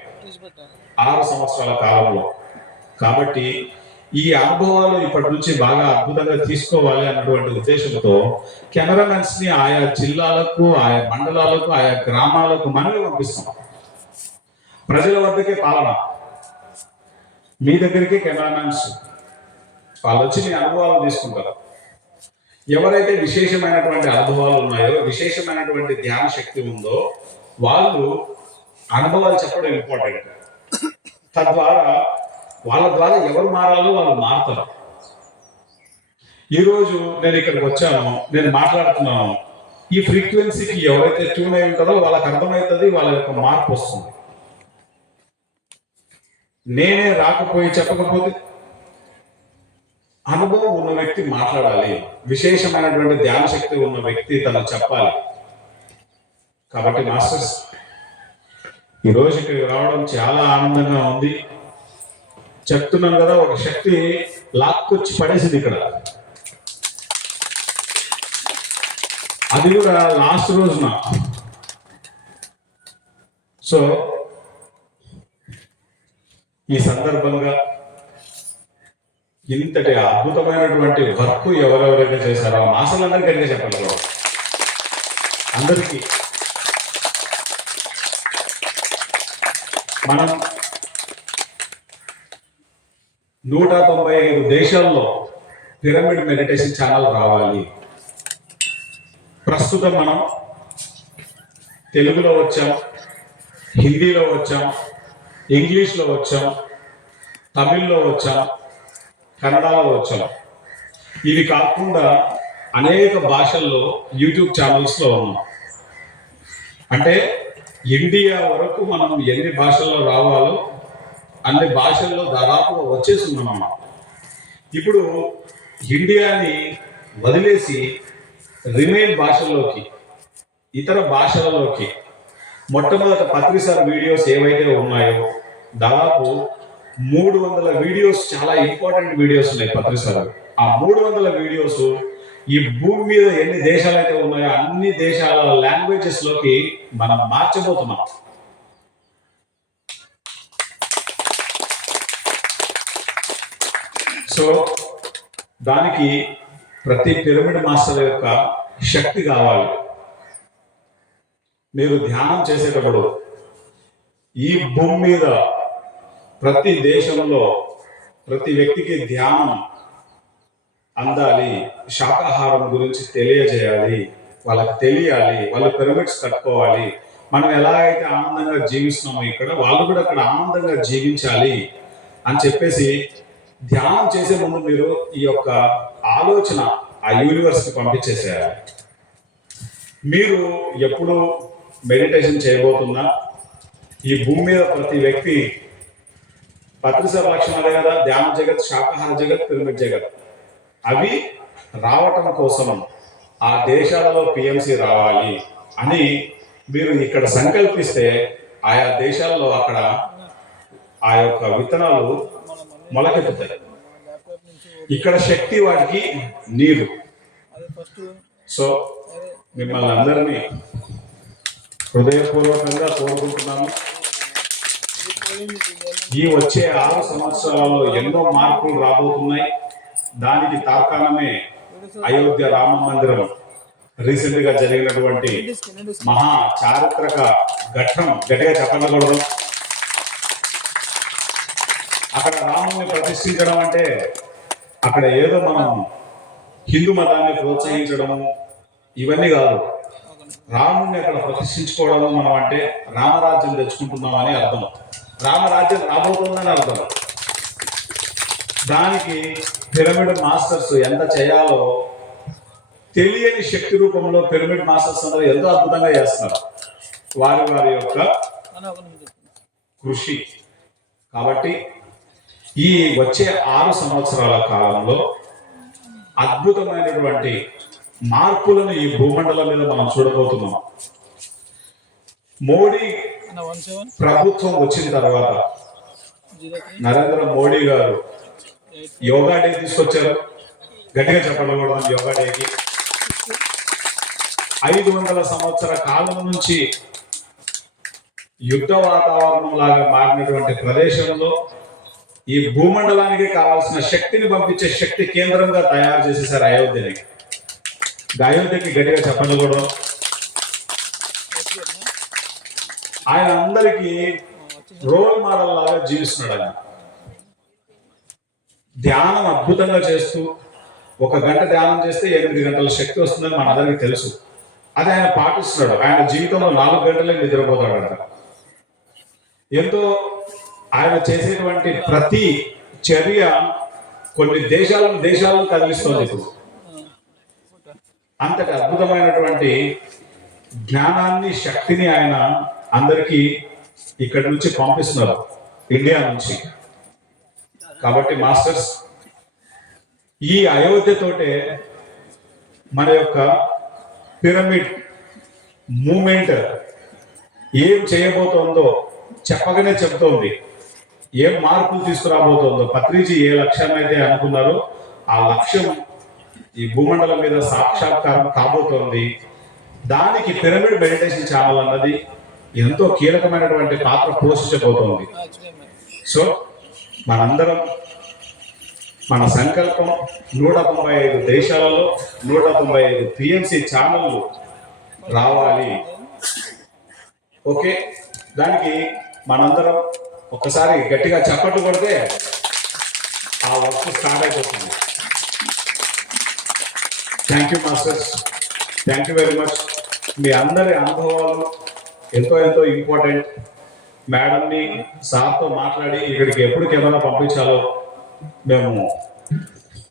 6 సంవత్సరాల కాలంలో. కాబట్టి ఈ అనుభవాలు ఇప్పటి నుంచి బాగా అద్భుతంగా తీసుకోవాలి అన్నటువంటి ఉద్దేశంతో కెమెరామెన్స్ ని ఆయా జిల్లాలకు, ఆయా మండలాలకు, ఆయా గ్రామాలకు మనమే పంపిస్తాం. ప్రజల వద్దకే పాలన, మీ దగ్గరికే కెమెరామెన్స్. వాళ్ళు వచ్చి మీ అనుభవాలు తీసుకుంటారు. ఎవరైతే విశేషమైనటువంటి అనుభవాలు ఉన్నాయో, విశేషమైనటువంటి ధ్యాన శక్తి ఉందో వాళ్ళు అనుభవాలు చెప్పడం ఇంపార్టెంట్. తద్వారా వాళ్ళ ద్వారా ఎవరు మారాలో వాళ్ళు మారుతారు. ఈరోజు నేను ఇక్కడికి వచ్చాను, నేను మాట్లాడుతున్నాను, ఈ ఫ్రీక్వెన్సీకి ఎవరైతే ట్యూన్ అయి ఉంటారో వాళ్ళకి అర్థమవుతుంది, వాళ్ళ యొక్క మార్పు వస్తుంది. నేనే రాకపోయి చెప్పకపోతే అనుభవం ఉన్న వ్యక్తి మాట్లాడాలి, విశేషమైనటువంటి ధ్యాన శక్తి ఉన్న వ్యక్తి తను చెప్పాలి. కాబట్టి మాస్టర్స్ ఈరోజు ఇక్కడికి రావడం చాలా ఆనందంగా ఉంది. చెప్తున్నాను కదా, ఒక శక్తి లాక్కొచ్చి పడేసింది ఇక్కడ. అది కూడా లాస్ట్ రోజున. సో ఈ సందర్భంగా ఇంతటి అద్భుతమైనటువంటి వర్క్ ఎవరెవరైతే చేశారో మాసలందరికీ గట్టిగా చెప్పాలి. అందరికీ మనం 195 దేశాల్లో పిరమిడ్ మెడిటేషన్ ఛానల్ రావాలి. ప్రస్తుతం మనం తెలుగులో వచ్చాం, హిందీలో వచ్చాం, ఇంగ్లీష్లో వచ్చాం, తమిళ్లో వచ్చాం, కన్నడలో వచ్చాం. ఇవి కాకుండా అనేక భాషల్లో యూట్యూబ్ ఛానల్స్లో ఉన్నాం. అంటే ఇండియా వరకు మనం ఎన్ని భాషల్లో రావాలో అన్ని భాషల్లో దాదాపుగా వచ్చేస్తున్నాం. ఇప్పుడు ఇండియాని వదిలేసి రిమైన్ భాషల్లోకి, ఇతర భాషలలోకి మొట్టమొదట పత్రిసార్ వీడియోస్ ఏవైతే ఉన్నాయో దాదాపు 300 వీడియోస్, చాలా ఇంపార్టెంట్ వీడియోస్ ఉన్నాయి పత్రిసార్. ఆ 300 వీడియోస్ ఈ భూమి మీద ఎన్ని దేశాలు అయితే ఉన్నాయో అన్ని దేశాల లాంగ్వేజెస్ లోకి మనం మార్చబోతున్నాం. సో దానికి ప్రతి పిరమిడ్ మాస్టర్ యొక్క శక్తి కావాలి. మీరు ధ్యానం చేసేటప్పుడు ఈ భూమి మీద ప్రతి దేశంలో ప్రతి వ్యక్తికి ధ్యానం అందాలి, శాకాహారం గురించి తెలియజేయాలి, వాళ్ళకి తెలియాలి, వాళ్ళు పిరమిడ్స్ కట్టుకోవాలి. మనం ఎలా అయితే ఆనందంగా జీవిస్తున్నామో ఇక్కడ వాళ్ళు కూడా అక్కడ ఆనందంగా జీవించాలి అని చెప్పేసి ధ్యానం చేసే ముందు మీరు ఈ యొక్క ఆలోచన ఆ యూనివర్స్కి పంపించేసేయాలి. మీరు ఎప్పుడు మెడిటేషన్ చేయబోతున్నా ఈ భూమి మీద ప్రతి వ్యక్తి పత్రిసార్ లక్ష్యం అదే కదా, ధ్యాన జగత్, శాకాహార జగత్, పిరమిడ్ జగత్. అవి రావటం కోసం ఆ దేశాలలో పిఎంసి రావాలి అని మీరు ఇక్కడ సంకల్పిస్తే ఆయా దేశాల్లో అక్కడ ఆ యొక్క విత్తనాలు మొలకెత్తుతాయి. ఇక్కడ శక్తి వాటికి నీరు. సో మిమ్మల్ని అందరినీ హృదయపూర్వకంగా కోరుకుంటున్నాను. ఈ వచ్చే 6 సంవత్సరాలలో ఎన్నో మార్పులు రాబోతున్నాయి. దానికి తార్కాణమే అయోధ్య రామ మందిరం రీసెంట్ గా జరిగినటువంటి మహా చారిత్రక ఘట్టం. గట్టిగా చెప్పకూడదు. అక్కడ రాముని ప్రతిష్ఠించడం అంటే అక్కడ ఏదో మనం హిందూ మతాన్ని ప్రోత్సహించడము ఇవన్నీ కాదు. రాముడిని అక్కడ ప్రతిష్ఠించుకోవడము మనం అంటే రామరాజ్యం తెచ్చుకుంటున్నాం అని అర్థం. రామరాజ్యం రాబోతుందని అర్థం. దానికి పిరమిడ్ మాస్టర్స్ ఎంత చేయాలో తెలియని శక్తి రూపంలో పిరమిడ్ మాస్టర్స్ అందరూ ఎంతో అద్భుతంగా చేస్తున్నారు, వారి వారి యొక్క కృషి. కాబట్టి ఈ వచ్చే 6 సంవత్సరాల కాలంలో అద్భుతమైనటువంటి మార్పులను ఈ భూమండలం మీద మనం చూడబోతున్నాం. మోడీ ప్రభుత్వం వచ్చిన తర్వాత నరేంద్ర మోడీ గారు యోగా డే తీసుకొచ్చారు. గట్టిగా చెప్పండి కూడా యోగా డేకి 500 సంవత్సర కాలం నుంచి యుద్ధ వాతావరణం లాగా మారినటువంటి ప్రదేశంలో ఈ భూమండలానికి కావాల్సిన శక్తిని పంపించే శక్తి కేంద్రంగా తయారు చేసేసారు అయోధ్యని. అయోధ్యకి గట్టిగా చెప్పండి కూడా. ఆయన అందరికీ రోల్ మోడల్ లాగా జీవిస్తున్నాడు. ఆయన ధ్యానం అద్భుతంగా చేస్తూ 1 గంట ధ్యానం చేస్తే 8 గంటల శక్తి వస్తుందని మనందరికీ తెలుసు. అది ఆయన పాటిస్తున్నాడు. ఆయన జీవితంలో 4 గంటలే నిద్రపోతాడంట. ఎంతో ఆయన చేసేటువంటి ప్రతి చర్య కొన్ని దేశాలను కదిలిస్తుంది. ఇప్పుడు అంతటి అద్భుతమైనటువంటి జ్ఞానాన్ని, శక్తిని ఆయన అందరికీ ఇక్కడి నుంచి పంపిస్తున్నారు, ఇండియా నుంచి. కాబట్టి మాస్టర్స్, ఈ అయోధ్యతోటే మన యొక్క పిరమిడ్ మూమెంట్ ఏం చేయబోతోందో చెప్పగానే చెప్తోంది. ఏం మార్పులు తీసుకురాబోతోందో. పత్రిజీ ఏ లక్ష్యం అయితే అనుకున్నారో ఆ లక్ష్యం ఈ భూమండలం మీద సాక్షాత్కారం కాబోతోంది. దానికి పిరమిడ్ మెడిటేషన్ ఛానల్ అన్నది ఎంతో కీలకమైనటువంటి పాత్ర పోషించబోతోంది. సో మనందరం మన సంకల్పం 195 దేశాలలో 195 పిఎంసి ఛానళ్ళు రావాలి. ఓకే, దానికి మనందరం ఒక్కసారి గట్టిగా చప్పట్లు కొడితే ఆ వర్క్ స్టార్ట్ అయిపోతుంది. Thank you masters, thank you very much. మీ అందరి అనుభవాలు ఎంతో ఎంతో ఇంపార్టెంట్. మేడంని సార్తో మాట్లాడి ఇక్కడికి ఎప్పుడు కెమెరా పంపించాలో మేము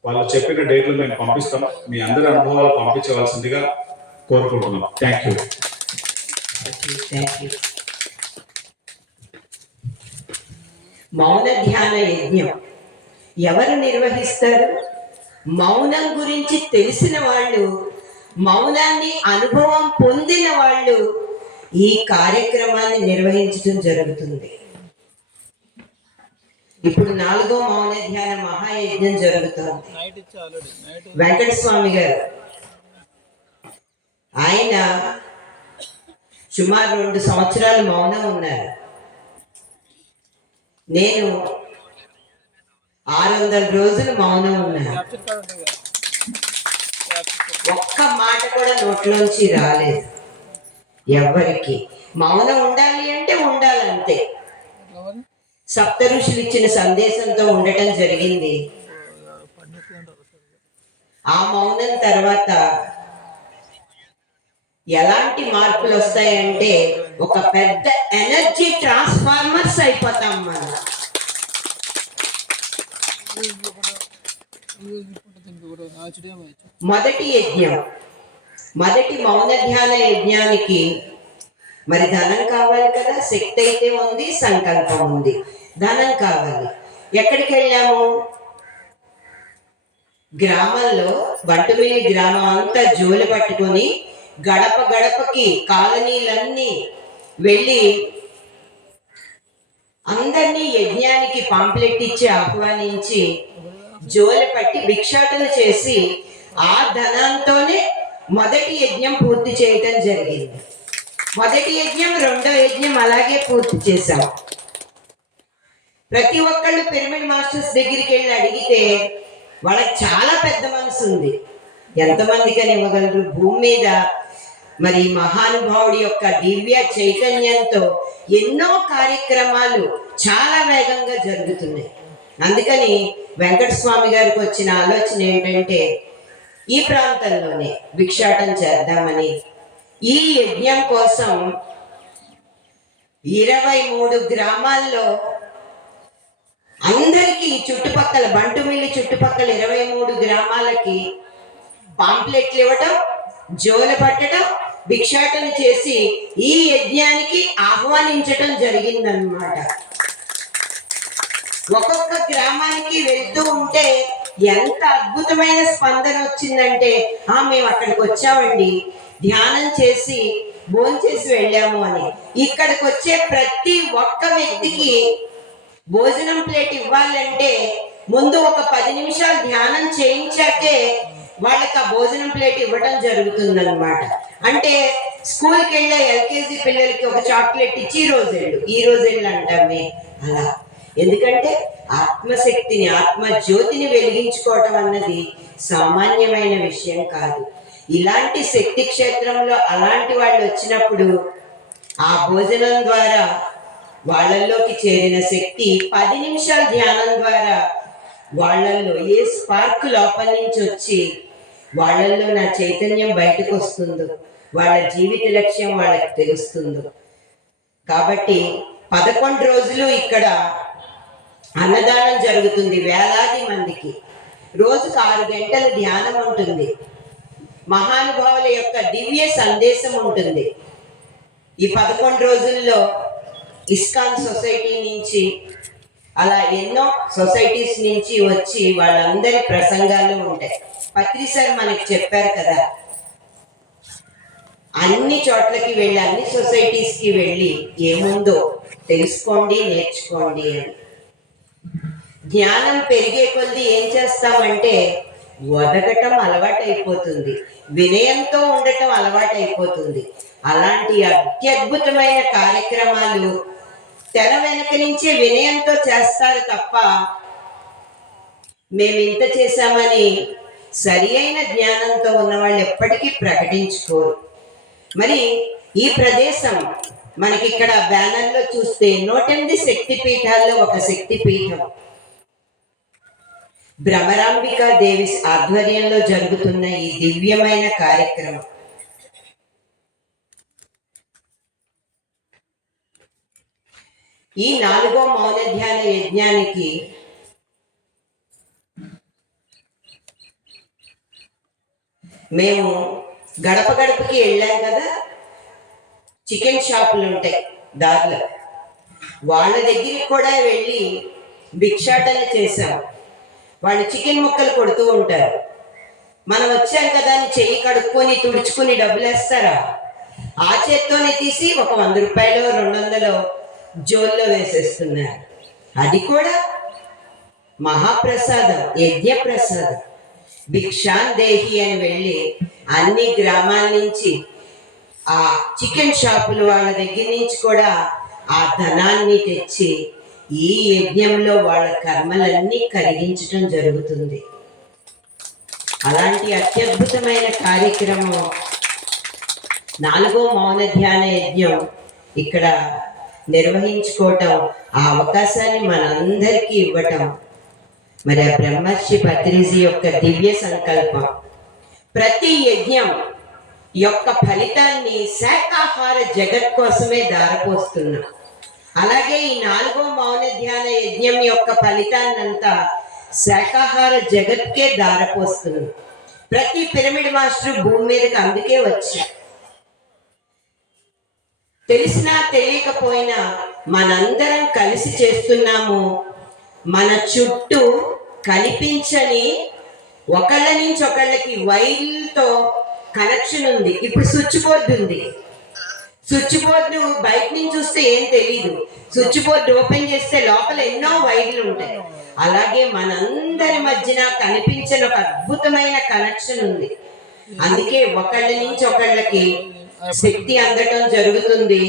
వాళ్ళు చెప్పిన డేట్లు మేము పంపిస్తాం. మీ అందరి అనుభవాలు పంపించవలసిందిగా కోరుకుంటున్నాం. Thank you. మౌన ధ్యాన యజ్ఞం ఎవరు నిర్వహిస్తారు? మౌనం గురించి తెలిసిన వాళ్ళు, మౌనాన్ని అనుభవం పొందిన వాళ్ళు ఈ కార్యక్రమాన్ని నిర్వహించడం జరుగుతుంది. ఇప్పుడు 4వ మౌన ధ్యాన మహాయజ్ఞం జరుగుతుంది. వెంకటస్వామి గారు ఆయన సుమారు 2 సంవత్సరాలు మౌనం ఉన్నారు. నేను 600 రోజులు మౌనం ఉన్నాను. ఒక్క మాట కూడా నోట్లోంచి రాలేదు. ఎవరికి మౌనం ఉండాలి అంటే ఉండాలంతే. సప్త ఋషులు ఇచ్చిన సందేశంతో ఉండటం జరిగింది. ఆ మౌనం తర్వాత ఎలాంటి మార్పులు వస్తాయంటే ఒక పెద్ద ఎనర్జీ ట్రాన్స్ఫార్మర్స్ అయిపోతాం మనం. మొదటి యజ్ఞం, మొదటి మౌన ధ్యాన యజ్ఞానికి మరి ధనం కావాలి కదా. శక్తి అయితే ఉంది, సంకల్పం ఉంది, ధనం కావాలి. ఎక్కడికి వెళ్ళాము? గ్రామంలో బంటుమిల్లి గ్రామం అంతా జోలు పట్టుకొని గడప గడపకి కాలనీలన్నీ వెళ్ళి అందరినీ యజ్ఞానికి పాంప్లెట్ ఇచ్చి ఆహ్వానించి జోలు పట్టి భిక్షాటన చేసి ఆ ధనంతోనే మొదటి యజ్ఞం పూర్తి చేయటం జరిగింది. మొదటి యజ్ఞం, రెండో యజ్ఞం అలాగే పూర్తి చేశాం. ప్రతి ఒక్కళ్ళు పిరమిడ్ మాస్టర్స్ దగ్గరికి వెళ్ళి అడిగితే వాళ్ళకి చాలా పెద్ద మనసు ఉంది. ఎంతమందికని ఇవ్వగలరు? భూమి మీద మరి మహానుభావుడి యొక్క దివ్య చైతన్యంతో ఎన్నో కార్యక్రమాలు చాలా వేగంగా జరుగుతున్నాయి. అందుకని వెంకటస్వామి గారికి వచ్చిన ఆలోచన ఏంటంటే ఈ ప్రాంతంలోనే భిక్షాటన చేద్దామని ఈ యజ్ఞం కోసం 23 గ్రామాల్లో అందరికీ చుట్టుపక్కల బంటుమిల్లి చుట్టుపక్కల 23 గ్రామాలకి పాంప్లెట్లు ఇవ్వటం, జోలు పట్టడం, భిక్షాటన చేసి ఈ యజ్ఞానికి ఆహ్వానించటం జరిగిందన్నమాట. ఒక్కొక్క గ్రామానికి వెళ్తూ ఉంటే ఎంత అద్భుతమైన స్పందన వచ్చిందంటే మేము అక్కడికి వచ్చామండి, ధ్యానం చేసి భోంచేసి వెళ్ళాము అని. ఇక్కడికి వచ్చే ప్రతి ఒక్క వ్యక్తికి భోజనం ప్లేట్ ఇవ్వాలంటే ముందు ఒక 10 నిమిషాలు ధ్యానం చేయించాకే వాళ్ళకి ఆ భోజనం ప్లేట్ ఇవ్వడం జరుగుతుందన్నమాట. అంటే స్కూల్కి వెళ్ళే ఎల్కేజీ పిల్లలకి ఒక చాక్లెట్ ఇచ్చి ఈ రోజేళ్ళు అంటామే అలా. ఎందుకంటే ఆత్మశక్తిని, ఆత్మజ్యోతిని వెలిగించుకోవటం అన్నది సామాన్యమైన విషయం కాదు. ఇలాంటి శక్తి క్షేత్రంలో అలాంటి వాళ్ళు వచ్చినప్పుడు ఆ భోజనం ద్వారా వాళ్ళల్లోకి చేరిన శక్తి 10 నిమిషాల ధ్యానం ద్వారా వాళ్ళల్లో ఏ స్పార్క్ లోపల నుంచి వచ్చి వాళ్ళల్లో నా చైతన్యం బయటకు వస్తుందో, వాళ్ళ జీవిత లక్ష్యం వాళ్ళకి తెలుస్తుందో. కాబట్టి 11 రోజులు ఇక్కడ అన్నదానం జరుగుతుంది. వేలాది మందికి రోజుకు 6 గంటల ధ్యానం ఉంటుంది. మహానుభావుల యొక్క దివ్య సందేశం ఉంటుంది. ఈ 11 రోజుల్లో ఇస్కాన్ సొసైటీ నుంచి అలా ఎన్నో సొసైటీస్ నుంచి వచ్చి వాళ్ళందరి ప్రసంగాలు ఉంటాయి. పత్రి సార్ మనకి చెప్పారు కదా, అన్ని చోట్లకి వెళ్ళి అన్ని సొసైటీస్కి వెళ్ళి ఏముందో తెలుసుకోండి, నేర్చుకోండి అని. ధ్యానం పెరిగే కొద్దీ ఏం చేస్తామంటే వదగటం అలవాటైపోతుంది, వినయంతో ఉండటం అలవాటైపోతుంది. అలాంటి అత్యద్భుతమైన కార్యక్రమాలు తెర వెనక నుంచే వినయంతో చేస్తారు తప్ప మేము ఇంత చేశామని సరి అయిన జ్ఞానంతో ఉన్న వాళ్ళు ఎప్పటికీ ప్రకటించుకోరు. మరి ఈ ప్రదేశం మనకి ఇక్కడ బ్యానర్లో చూస్తే 108 శక్తి పీఠాల్లో ఒక శక్తి పీఠం భ్రమరాంబికా దేవి ఆధ్వర్యంలో జరుగుతున్న ఈ దివ్యమైన కార్యక్రమం. ఈ 4వ మౌన ధ్యాన యజ్ఞానికి మేము గడప గడపకి వెళ్ళాం కదా, చికెన్ షాపులు ఉంటాయి దారిలో, వాళ్ళ దగ్గరికి కూడా వెళ్ళి భిక్షాటన చేశాం. వాళ్ళు చికెన్ ముక్కలు కొడుతూ ఉంటారు. మనం వచ్చాం కదా అని చెయ్యి కడుక్కొని తుడుచుకుని డబ్బులు వేస్తారా? ఆ చేత్తోనే తీసి ఒక 100 రూపాయలు 200 జోల్లో వేసేస్తున్నారు. అది కూడా మహాప్రసాదం, యజ్ఞ ప్రసాదం. భిక్షాన్ దేహి అని వెళ్ళి అన్ని గ్రామాల నుంచి ఆ చికెన్ షాపులు వాళ్ళ దగ్గర నుంచి కూడా ఆ ధనాన్ని తెచ్చి ఈ యజ్ఞంలో వాళ్ళ కర్మలన్నీ కరిగించడం జరుగుతుంది. అలాంటి అత్యద్భుతమైన కార్యక్రమం 4వ మౌన ధ్యాన యజ్ఞం ఇక్కడ నిర్వహించుకోవటం, ఆ అవకాశాన్ని మనందరికీ ఇవ్వటం మరి ఆ బ్రహ్మర్షి పత్రిజీ యొక్క దివ్య సంకల్పం. ప్రతి యజ్ఞం యొక్క ఫలితాన్ని శాకాహార జగత్ కోసమే దారపోస్తున్నాం. అలాగే ఈ 4వ మౌన ధ్యాన యజ్ఞం యొక్క ఫలితాన్నంతా శాకాహార జగత్కే దారపోస్తున్నాం. ప్రతి పిరమిడ్ మాస్టర్ భూమి మీదకి అందుకే వచ్చారు. తెలిసినా తెలియకపోయినా మనందరం కలిసి చేస్తున్నాము. మన చుట్టూ కనిపించని ఒకళ్ళ నుంచి ఒకళ్ళకి వైర్లతో కనెక్షన్ ఉంది. ఇప్పుడు స్విచ్ బోర్డు ఉంది. స్విచ్ బోర్డు బయట నుంచి చూస్తే ఏం తెలియదు. స్విచ్ బోర్డు ఓపెన్ చేస్తే లోపల ఎన్నో వైర్లు ఉంటాయి. అలాగే మనందరి మధ్యన కనిపించిన ఒక అద్భుతమైన కనెక్షన్ ఉంది. అందుకే ఒకళ్ళ నుంచి ఒకళ్ళకి శక్తి అందటం జరుగుతుంది.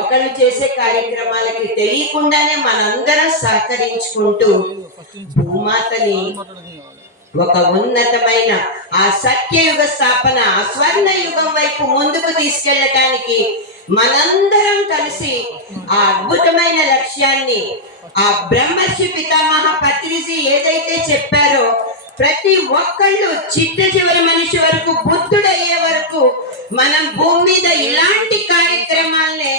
ఒకళ్ళు చేసే కార్యక్రమాలకి తెలియకుండానే మనందరం సహకరించుకుంటూ భూమాతని ఒక ఉన్నతమైన ఆ సత్యయుగ స్థాపన, ఆ స్వర్ణ యుగం వైపు ముందుకు తీసుకెళ్ళటానికి మనందరం కలిసి ఆ అద్భుతమైన లక్ష్యాన్ని, ఆ బ్రహ్మర్షి పితామహ పత్రిజీ ఏదైతే చెప్పారో ప్రతి ఒక్కళ్ళు చిట్ట చివరి మనిషి వరకు, బుద్ధుడయ్యే వరకు మనం భూమి మీద ఇలాంటి కార్యక్రమాలనే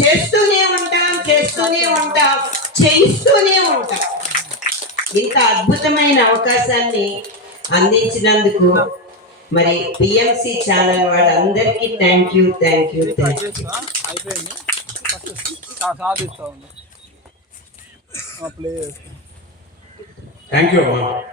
చేస్తూనే ఉంటాం, చేయిస్తూనే ఉంటాం. ఇంత అద్భుతమైన అవకాశాన్ని అందించినందుకు మరి పిఎంసి ఛానల్ వాళ్ళందరికీ థ్యాంక్ యూ. థ్యాంక్ యూ అమ్మా.